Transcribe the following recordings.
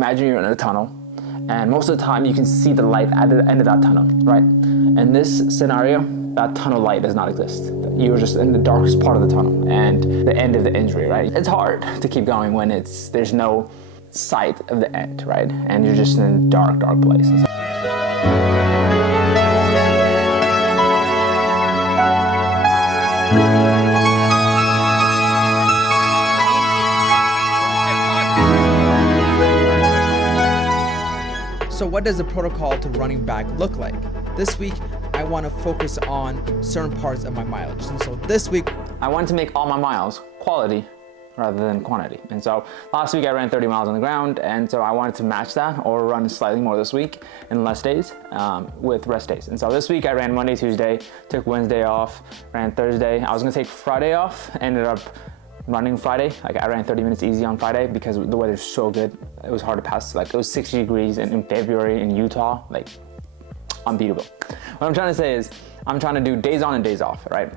Imagine you're in a tunnel, and most of the time you can see the light at the end of that tunnel, right? In this scenario, that tunnel light does not exist. You're just in the darkest part of the tunnel and the end of the injury, right? It's hard to keep going when there's no sight of the end, right? And you're just in a dark, dark place. So what does the protocol to running back look like? This week, I want to focus on certain parts of my mileage. And so this week, I wanted to make all my miles quality rather than quantity. And so last week I ran 30 miles on the ground, and so I wanted to match that or run slightly more this week in less days with rest days. And so this week I ran Monday, Tuesday, took Wednesday off, ran Thursday. I was gonna take Friday off, ended up running Friday. Like I ran 30 minutes easy on Friday because the weather's so good. It was hard to pass. Like it was 60 degrees in February in Utah, like unbeatable. What I'm trying to say is I'm trying to do days on and days off, right?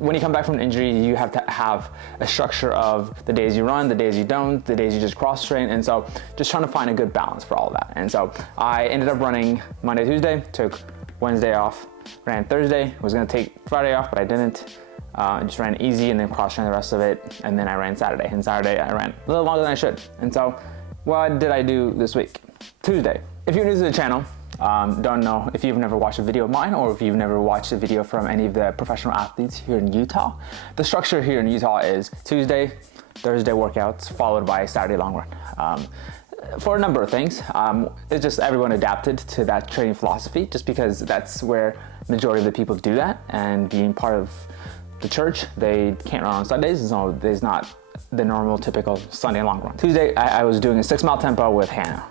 When you come back from an injury, you have to have a structure of the days you run, the days you don't, the days you just cross train. And so just trying to find a good balance for all of that. And so I ended up running Monday, Tuesday, took Wednesday off, ran Thursday, was gonna take Friday off, but I didn't. Just ran easy and then cross-trained the rest of it. And then I ran Saturday. And Saturday I ran a little longer than I should. And so what did I do this week? Tuesday. If you're new to the channel, don't know if you've never watched a video of mine or if you've never watched a video from any of the professional athletes here in Utah. The structure here in Utah is Tuesday, Thursday workouts followed by Saturday long run. For a number of things. It's just everyone adapted to that training philosophy just because that's where the majority of the people do that, and being part of the church, they can't run on Sundays, and so there's not the normal typical Sunday long run. Tuesday, I was doing a 6-mile tempo with Hannah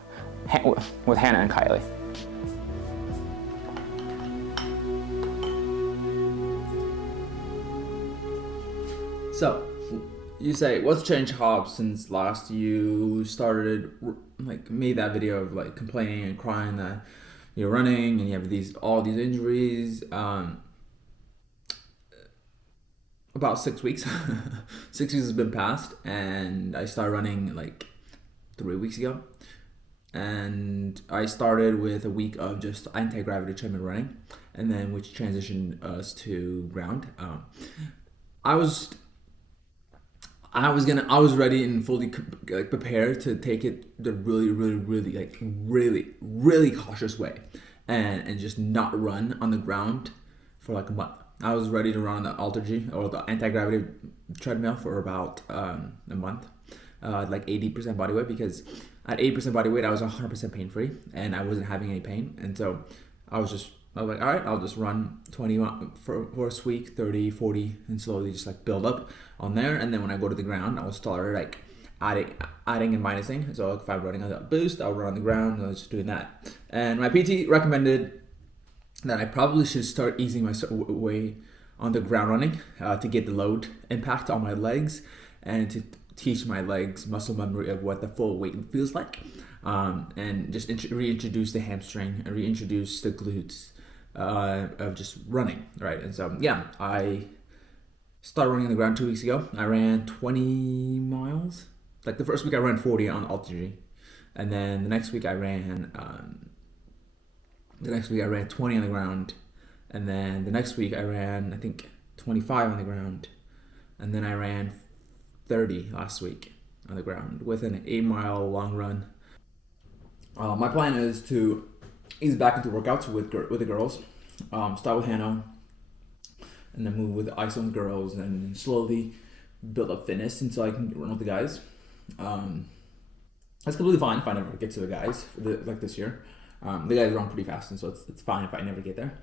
and Kylie. so you say, what's changed, Hobbs, since last you started, like made that video of like complaining and crying that you're running and you have all these injuries? About 6 weeks. 6 weeks has been passed, and I started running like 3 weeks ago. And I started with a week of just anti-gravity treadmill running, and then which transitioned us to ground. I was ready and fully prepared to take it the really cautious way, and just not run on the ground for like a month. I was ready to run on the Altergy or the anti-gravity treadmill for about a month, like 80% body weight, because at 80% body weight I was 100% pain free and I wasn't having any pain. And so I was like, all right, I'll just run 20 for a week, 30, 40, and slowly just like build up on there. And then when I go to the ground, I will start like adding and minusing. So if I'm running on that boost, I'll run on the ground, and I was just doing that. And my PT recommended that I probably should start easing my way on the ground running to get the load impact on my legs and to teach my legs muscle memory of what the full weight feels like, and just reintroduce the hamstring and reintroduce the glutes of just running, right? And so yeah, I started running on the ground 2 weeks ago. I ran 20 miles. Like the first week I ran 40 on Altergy, and then the next week I ran 20 on the ground, and then the next week I ran I think 25 on the ground, and then I ran 30 last week on the ground with an 8-mile long run. My plan is to ease back into workouts with the girls. Start with Hannah, and then move with the ISO and girls, and slowly build up fitness until I can run with the guys. That's completely fine if I never get to the guys like this year. The guys run pretty fast, and so it's fine if I never get there.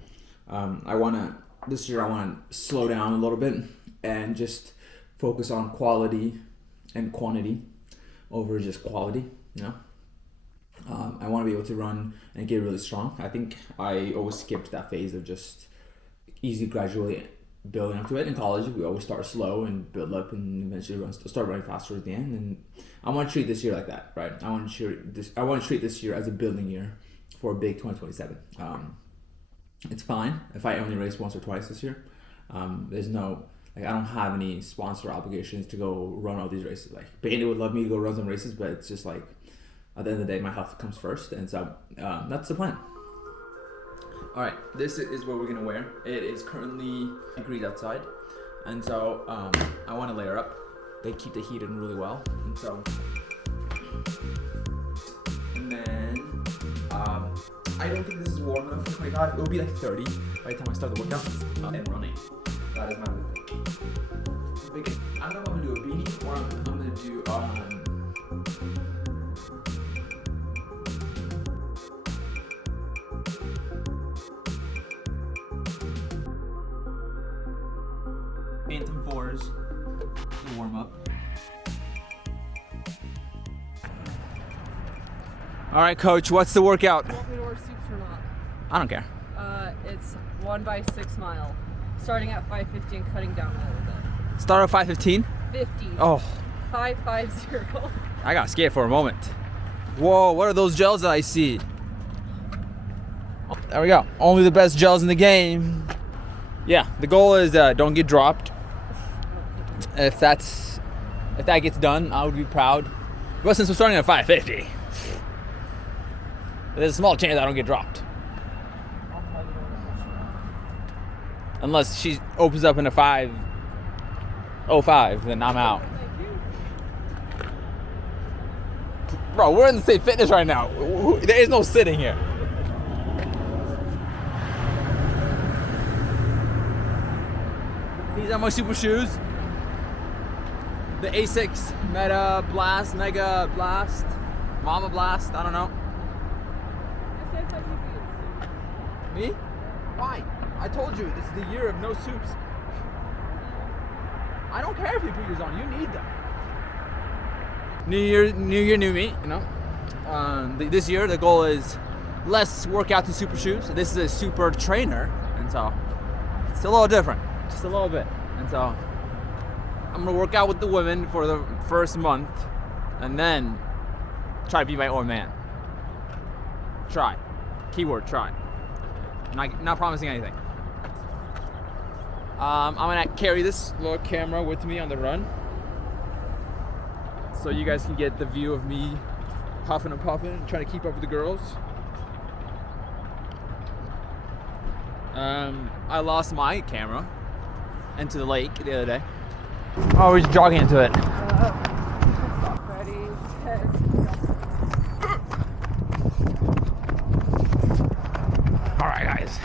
This year I want to slow down a little bit and just focus on quality and quantity over just quality, you know? I want to be able to run and get really strong. I think I always skipped that phase of just easy gradually building up to it. In college, we always start slow and build up and eventually start running faster at the end. And I want to treat this year like that, right? I want to treat this year as a building year for a big 2027. It's fine if I only race once or twice this year. There's no, I don't have any sponsor obligations to go run all these races. Like Bandit would love me to go run some races, but it's just like, at the end of the day, my health comes first, and so that's the plan. All right, this is what we're gonna wear. It is currently degrees outside, and so I want to layer up. They keep the heat in really well, and so, and then I don't think this is warm enough for 25. It will be like 30 by the time I start the workout and running. That is my big. I don't know if I'm gonna do a beanie or I'm gonna do Phantom 4s to warm up. All right, coach, what's the workout? Do you want me to wear suits or not? I don't care. It's 1 by 6 mile, starting at 5:50 and cutting down a little bit. Start at 5:15? 50. Oh, 550. I got scared for a moment. Whoa, what are those gels that I see? There we go. Only the best gels in the game. Yeah, the goal is don't get dropped. If that gets done, I would be proud. But since we're starting at 5:50, there's a small chance I don't get dropped. Unless she opens up in a 5:05, then I'm out. Bro, we're in the same fitness right now. There is no sitting here. These are my super shoes. The Asics Mega Blast, Mama Blast, I don't know. Me? Why? I told you, this is the year of no soups. I don't care if you put yours on, you need them. New year, new me, you know. This year, the goal is less workouts and super shoes. This is a super trainer, and so it's a little different, just a little bit. And so I'm gonna work out with the women for the first month, and then try to be my own man. Try. Keyword, try. Not promising anything. I'm gonna carry this little camera with me on the run, so you guys can get the view of me huffing and puffing, trying to keep up with the girls. I lost my camera into the lake the other day. Oh, we're just jogging into it. Ready, set, All right, guys.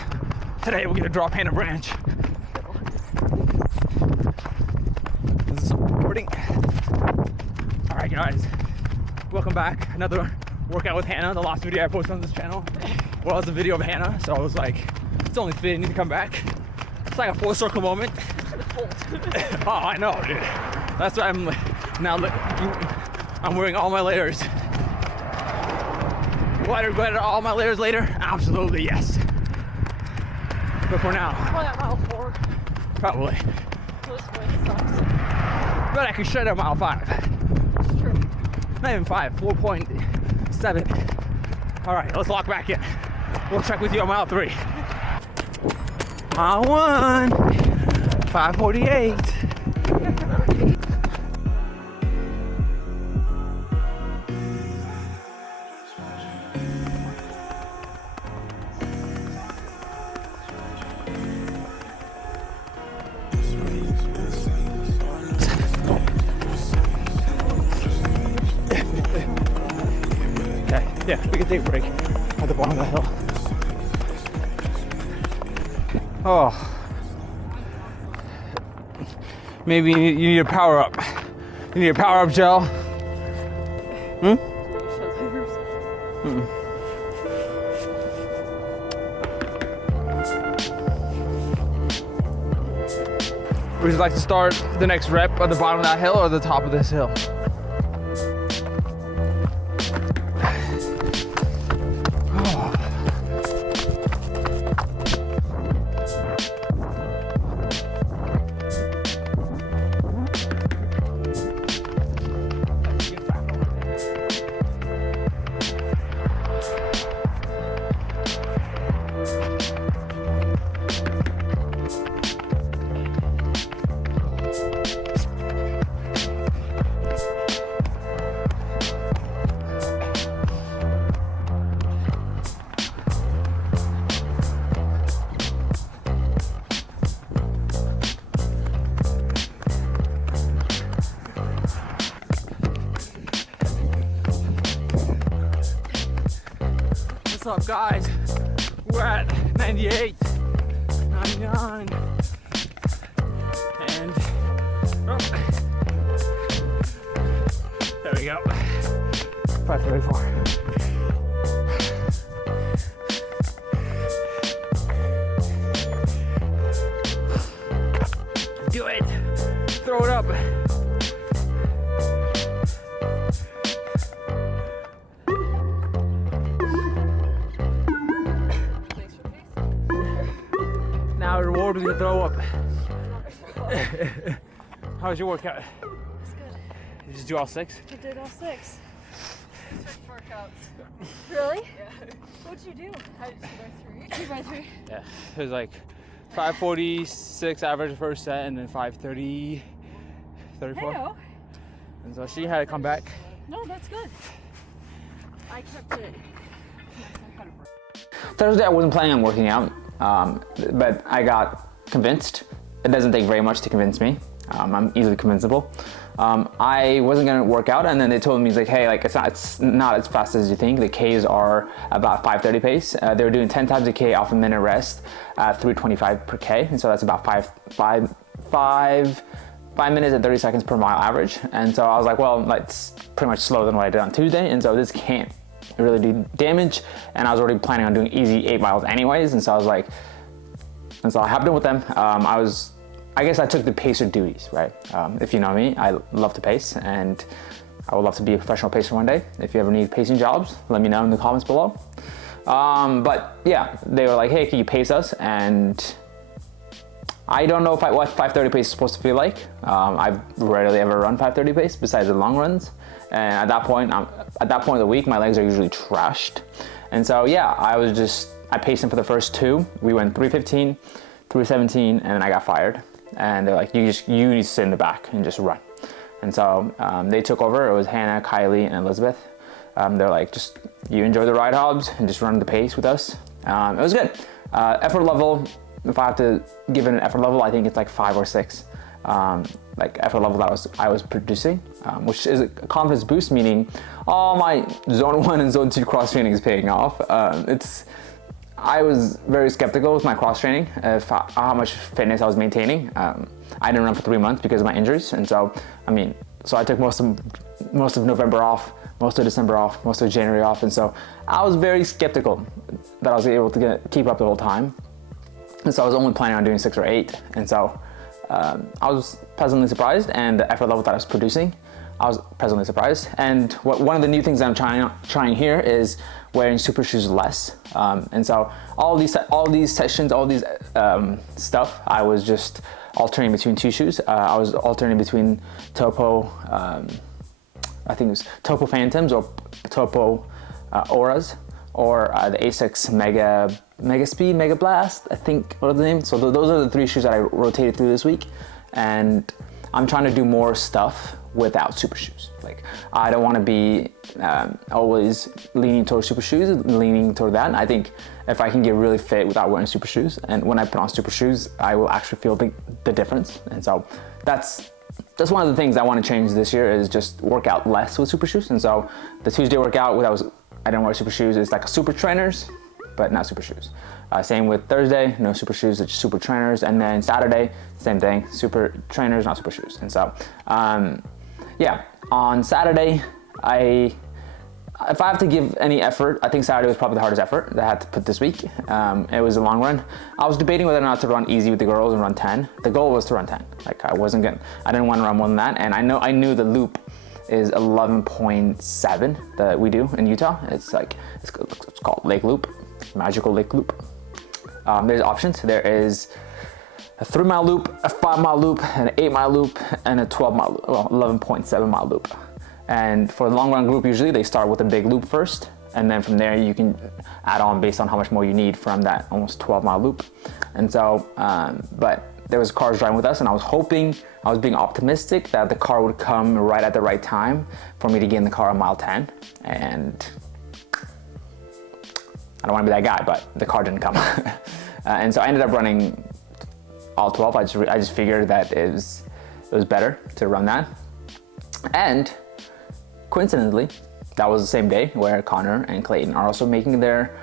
Today we're gonna drop Hannah Branch. This is recording. All right, guys. Welcome back. Another workout with Hannah. The last video I posted on this channel was a video of Hannah, so I was like, it's only fitting to come back. It's like a full circle moment. Oh, I know, dude. That's why I'm now. I'm wearing all my layers. Will I regret all my layers later? Absolutely, yes. But for now, probably at mile 4. probably. This way sucks. But I can shred at mile 5. It's true. Not even 5, 4.7. All right, let's lock back in. We'll check with you on mile 3. Mile 1, 5:48. Okay, yeah, we can take a break at the bottom of the hill. Oh. Maybe you need a power up. You need a power up gel. Hmm? Mm-mm. Would you like to start the next rep at the bottom of that hill or the top of this hill? What's up, guys? We're at 98, 99, and oh, there we go. 534. Do it. Throw it up. Now reward with the throw up. How was your workout? It's good. Did you just do all 6? I did all 6. 6 workouts. Really? Yeah. What'd you do? I did 2 by 3. 2 by 3? Yeah. It was like 546 average first set and then 530, 34. Hey-o. And so she had to come back. No, that's good. I kept it. Thursday I wasn't planning on working out, but I got convinced. It doesn't take very much to convince me. I'm easily convincible. I wasn't gonna work out, and then they told me, it's like, hey, like it's not as fast as you think. The Ks are about 5:30 pace. They were doing 10 times a K off a minute rest, 325 per K, and so that's about 5 minutes and 30 seconds per mile average. And so I was like, well, that's pretty much slower than what I did on Tuesday, and so this can't really do damage. And I was already planning on doing easy 8 miles anyways, and so I was like, and so I hopped in with them. I guess I took the pacer duties, right? If you know me, I love to pace, and I would love to be a professional pacer one day. If you ever need pacing jobs, let me know in the comments below. But yeah, they were like, hey, can you pace us? And I don't know what 5:30 pace is supposed to feel like. I've rarely ever run 5:30 pace besides the long runs. And at that point of the week, my legs are usually trashed. And so yeah, I paced them for the first 2. We went 3:15, 3:17, and then I got fired. And they're like, you need to sit in the back and just run. And so they took over. It was Hannah, Kylie, and Elizabeth. They're like, just you enjoy the ride, Hobbs, and just run the pace with us. It was good. Effort level, if I have to give it an effort level, I think it's like 5 or 6. Like effort level that I was producing, which is a confidence boost, meaning all my zone 1 and zone 2 cross training is paying off. I was very skeptical with my cross training, how much fitness I was maintaining. I didn't run for 3 months because of my injuries, and so I took most of November off, most of December off, most of January off, and so I was very skeptical that I was able to keep up the whole time. And so I was only planning on doing 6 or 8, and so I was pleasantly surprised, and the effort level that I was producing, I was pleasantly surprised. And one of the new things that I'm trying here is wearing super shoes less. And so all these sessions, all these stuff, I was just alternating between 2 shoes. I was alternating between Topo, I think it was Topo Phantoms or Topo Auras, or the Asics Mega Speed, Mega Blast, I think, what are the names? So those are the 3 shoes that I rotated through this week. And I'm trying to do more stuff without super shoes. Like, I don't want to be always leaning towards super shoes, leaning toward that. I think if I can get really fit without wearing super shoes, and when I put on super shoes, I will actually feel the difference. And so that's one of the things I want to change this year, is just work out less with super shoes. And so the Tuesday workout, I didn't wear super shoes. It's like a super trainers, but not super shoes. Same with Thursday, no super shoes, it's just super trainers. And then Saturday, same thing, super trainers, not super shoes. And so, yeah, on Saturday, if I have to give any effort, I think Saturday was probably the hardest effort that I had to put this week. It was a long run. I was debating whether or not to run easy with the girls and run 10. The goal was to run 10. Like, I didn't want to run more than that. And I knew the loop is 11.7 that we do in Utah. It's called Lake Loop, Magical Lake Loop. There's options. There is a 3-mile loop, a 5-mile loop, an 8-mile loop, and a 12-mile loop, 11.7-mile loop. And for the long run group, usually they start with a big loop first, and then from there you can add on based on how much more you need from that almost 12-mile loop. And so, but there was cars driving with us, and I was being optimistic that the car would come right at the right time for me to get in the car on mile 10. And I don't want to be that guy, but the car didn't come. And so I ended up running all 12. I just figured that it was better to run that. And coincidentally, that was the same day where Connor and Clayton are also making their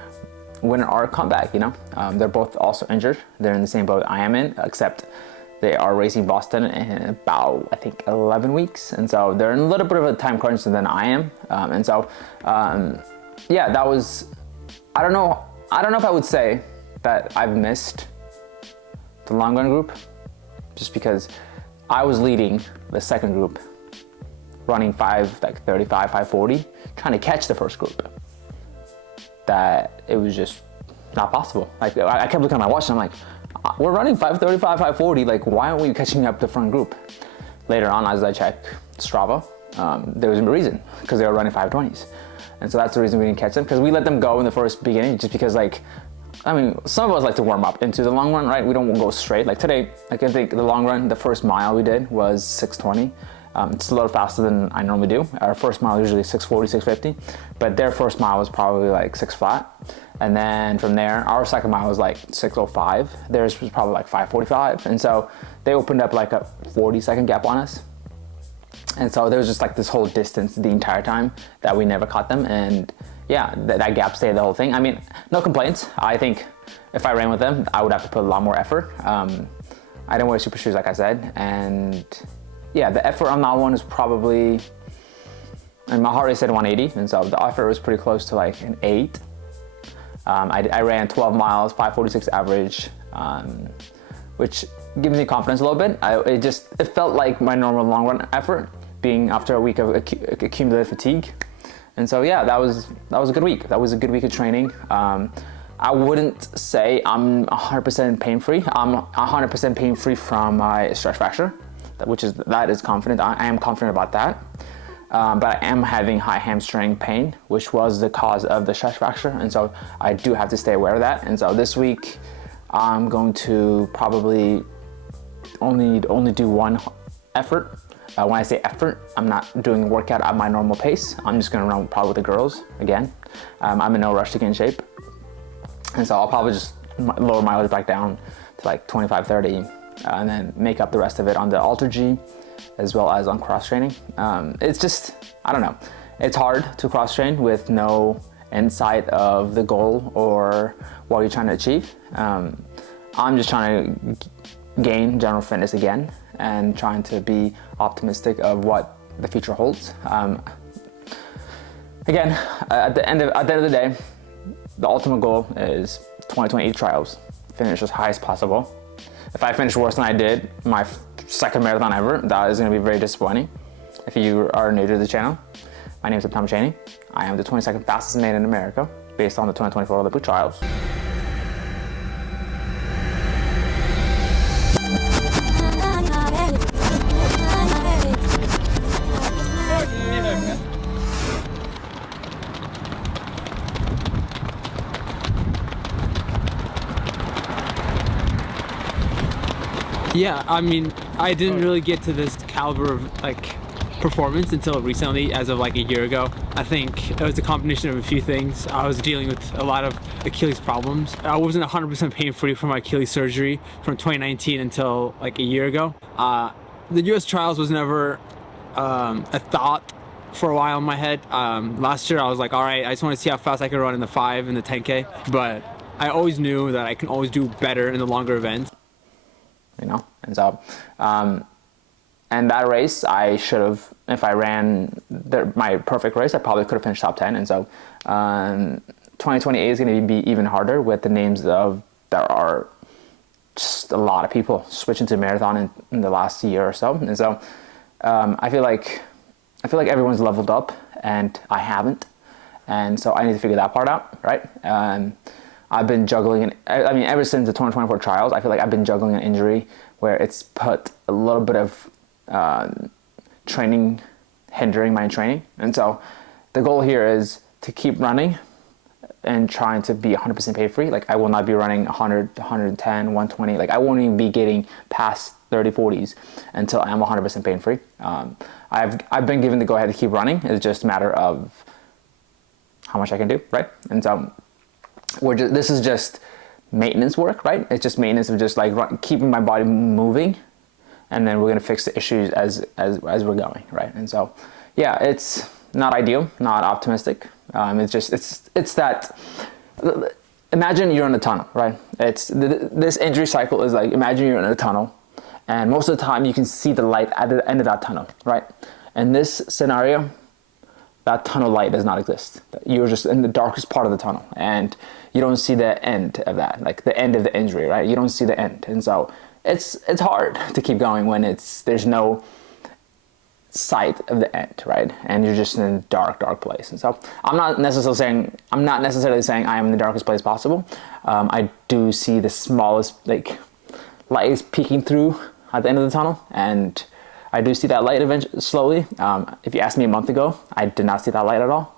win our comeback, you know. They're both also injured. They're in the same boat I am in, except they are racing Boston in about, I think, 11 weeks. And so they're in a little bit of a time crunch than I am. Yeah, that was, I don't know if I would say that I've missed the long run group, just because I was leading the second group, running 5:35, 5:40, trying to catch the first group. That it was just not possible. Like, I kept looking at my watch and I'm like, we're running 5:35, 5:40. Like, why aren't we catching up the front group? Later on, as I check Strava, there was a reason, because they were running 5:20s. And so that's the reason we didn't catch them, because we let them go in the first beginning, just because, like, I mean, some of us like to warm up into the long run, right? We don't go straight. Like today, I can think the long run, the first mile we did was 6:20. It's a little faster than I normally do. Our first mile is usually 6:40, 6:50, but their first mile was probably like 6 flat. And then from there, our second mile was like 6:05. Theirs was probably like 5:45. And so they opened up like a 40-second gap on us. And so there was just like this whole distance the entire time that we never caught them. And yeah, that gap stayed the whole thing. I mean, no complaints. I think if I ran with them, I would have to put a lot more effort. I didn't wear super shoes, like I said. And yeah, the effort on that one is probably, and my heart rate said 180. And so the effort was pretty close to like an 8. I ran 12 miles, 5:46 average, which gives me confidence a little bit. It felt like my normal long run effort, being after a week of accumulated fatigue. And so yeah, that was a good week. That was a good week of training. I wouldn't say I'm 100% pain free. I'm 100% pain free from my stress fracture, that is confident. I am confident about that. But I am having high hamstring pain, which was the cause of the stress fracture. And so I do have to stay aware of that. And so this week I'm going to probably only do one effort. When I say effort, I'm not doing a workout at my normal pace. I'm just gonna run probably with the girls again. I'm in no rush to get in shape. And so I'll probably just lower mileage back down to like 25, 30, and then make up the rest of it on the Alter G, as well as on cross training. It's just, I don't know. It's hard to cross train with no insight of the goal or what you're trying to achieve. I'm just trying to gain general fitness again and trying to be optimistic of what the future holds. Again, at the end of the day, the ultimate goal is 2028 trials, finish as high as possible. If I finish worse than I did my second marathon ever, that is going to be very disappointing. If you are new to the channel, my name is Tom Cheney. I am the 22nd fastest man in America based on the 2024 Olympic trials. Yeah, I mean, I didn't really get to this caliber of like performance until recently, as of like a year ago. I think it was a combination of a few things. I was dealing with a lot of Achilles problems. I wasn't 100% pain-free from my Achilles surgery from 2019 until like a year ago. The US trials was never a thought for a while in my head. Last year I was like, all right, I just want to see how fast I can run in the 5 and the 10K, but I always knew that I can always do better in the longer events. You know, and so, and that race, I should have, if I ran my perfect race, I probably could have finished top 10. And so, 2028 is going to be even harder with the names of, there are just a lot of people switching to marathon in the last year or so. And so, I feel like everyone's leveled up and I haven't. And so I need to figure that part out, right? I've been juggling, I mean, ever since the 2024 trials, I feel like I've been juggling an injury where it's put a little bit of training, hindering my training. And so the goal here is to keep running and trying to be 100% pain free. Like I will not be running 100, 110, 120. Like I won't even be getting past 30, 40s until I'm 100% pain free. I've been given the go ahead to keep running. It's just a matter of how much I can do, right? And so this is just maintenance work, right? It's just maintenance of just like keeping my body moving, and then we're gonna fix the issues as we're going, right? And so, yeah, it's not ideal, not optimistic. It's that imagine you're in a tunnel, right? This injury cycle is like, imagine you're in a tunnel, and most of the time you can see the light at the end of that tunnel, right? In this scenario, that tunnel light does not exist. You're just in the darkest part of the tunnel, and you don't see the end of that, like the end of the injury, right? You don't see the end, and so it's hard to keep going when there's no sight of the end, right? And you're just in a dark place. And so I'm not necessarily saying I am in the darkest place possible. I do see the smallest like light is peeking through at the end of the tunnel, and I do see that light eventually, slowly. If you asked me a month ago, I did not see that light at all,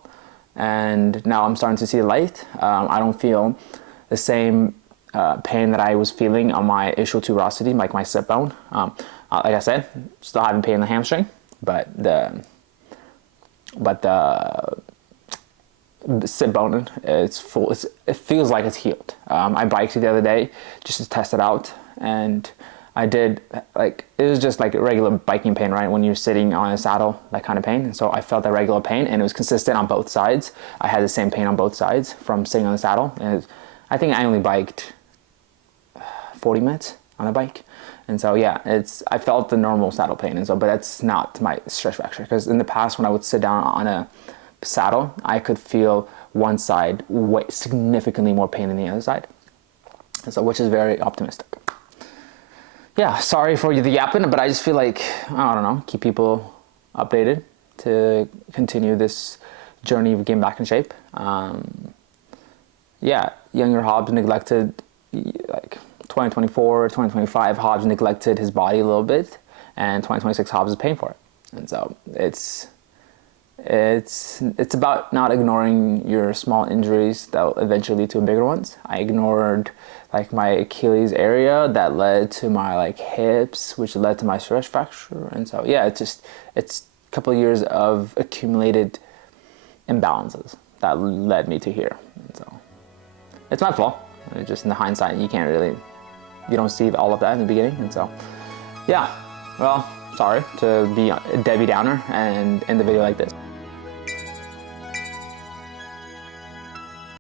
and now I'm starting to see the light. I don't feel the same pain that I was feeling on my ischial tuberosity, like my sit bone. Like I said, still having pain in the hamstring, but the sit bone, it's full. It feels like it's healed. I biked the other day just to test it out, and I did, like, it was just like regular biking pain, right? When you're sitting on a saddle, that kind of pain. And so I felt that regular pain, and it was consistent on both sides. I had the same pain on both sides from sitting on the saddle. And I think I only biked 40 minutes on a bike. And so, yeah, I felt the normal saddle pain. And so, but that's not my stress fracture. Because in the past, when I would sit down on a saddle, I could feel one side significantly more pain than the other side. And so, which is very optimistic. Yeah, sorry for the yapping, but I just feel like, I don't know, keep people updated to continue this journey of getting back in shape. Yeah, younger Hobbs neglected, like 2024, 2025, Hobbs neglected his body a little bit, and 2026 Hobbs is paying for it. And so it's about not ignoring your small injuries that will eventually lead to bigger ones. I ignored like my Achilles area that led to my like hips, which led to my stress fracture. And so, yeah, it's a couple of years of accumulated imbalances that led me to here. And so it's my fault. It's just in the hindsight, you don't see all of that in the beginning. And so, yeah, well, sorry to be a Debbie Downer and end the video like this.